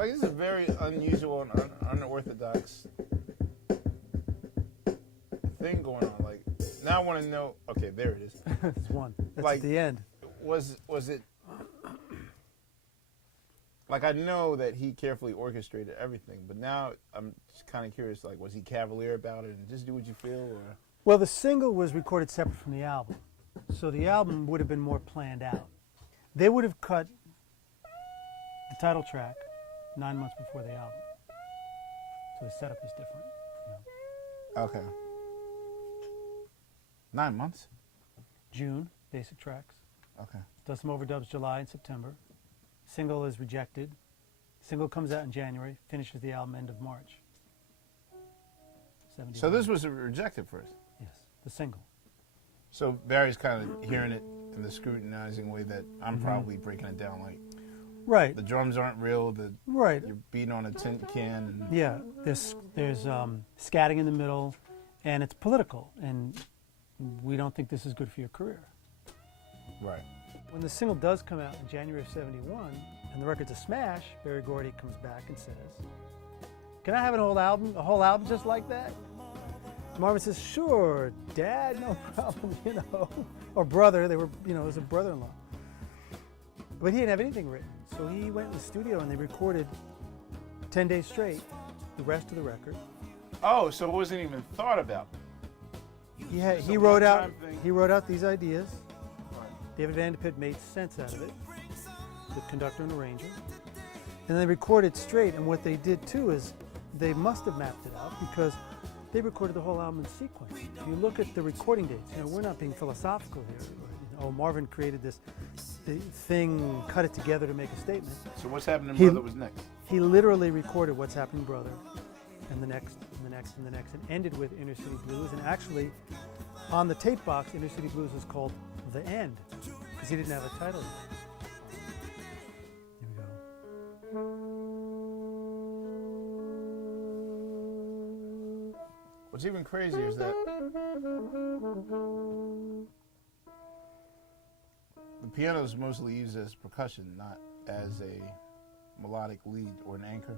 Like, this is a very unusual and unorthodox thing going on. Like, now I want to know. Okay, there it is. There's one. That's Like, at the end. Was it? Like, I know that he carefully orchestrated everything, but now I'm just kind of curious. Like, was he cavalier about it and just do what you feel, or? Well, the single was recorded separate from the album, so the album would have been more planned out. They would have cut the title track 9 months before the album, so the setup is different. You know. Okay. 9 months. June, basic tracks. Okay. Does some overdubs July and September. Single is rejected. Single comes out in January, finishes the album end of March. So this was rejected first? Yes, the single. So Barry's kind of hearing it in the scrutinizing way that I'm probably breaking it down. Like, right. The drums aren't real. Right. You're beating on a tin can. And yeah, there's scatting in the middle, and it's political, and we don't think this is good for your career. Right. When the single does come out in January of '71, and the record's a smash, Berry Gordy comes back and says, "Can I have a whole album just like that?" Marvin says, "Sure, Dad, no problem," you know, or brother. They were, you know, it was a brother-in-law. But he didn't have anything written, so he went in the studio and they recorded 10 days straight the rest of the record. Oh, so it wasn't even thought about. Yeah, he wrote out these ideas. David Van de Pitt made sense out of it, the conductor and arranger. And they recorded straight, and what they did too is they must have mapped it out because they recorded the whole album in sequence. If you look at the recording dates, you know, we're not being philosophical here. Oh, Marvin created this thing, cut it together to make a statement. So What's Happening Brother was next? He literally recorded What's Happening Brother, and the next, and the next, and the next, and ended with Inner City Blues. And actually, on the tape box, Inner City Blues is called The End, because he didn't have a title yet. Here we go. What's even crazier is that the piano is mostly used as percussion, not as a melodic lead or an anchor.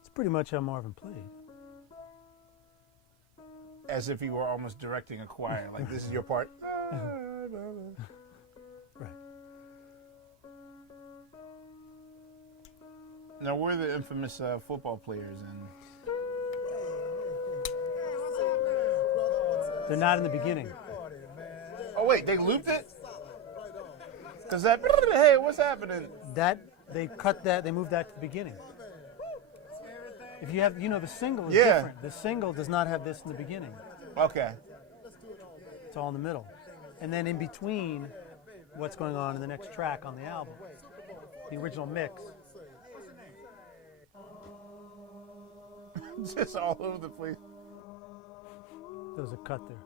It's pretty much how Marvin played. As if he were almost directing a choir, like, this is your part. Right. Now, we're the infamous football players, and They're not in the beginning. oh wait, they looped it? Cause that, hey, what's happening? That, they cut that, they moved that to the beginning. If you have, you know, the single is Yeah. different. The single does not have this in the beginning. Okay. It's all in the middle. And then in between, what's going on in the next track on the album. The original mix. Just all over the place. There was a cut there.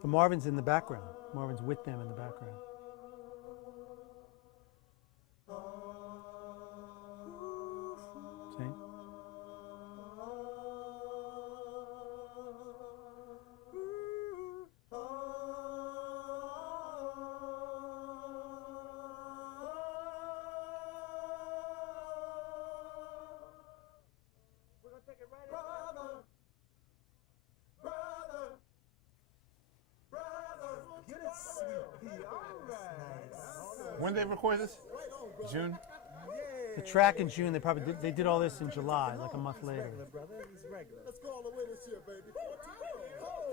But Marvin's in the background. Marvin's with them in the background. See? When did they record this? June? The track in June, they did all this in July, like a month later.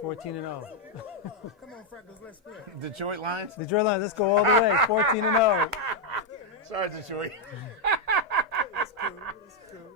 14 and 0. Come on, Freckles, let's play. Detroit Lions? Detroit Lions, let's go all the way. 14 and 0. Sorry, Detroit. It's cool. It's cool.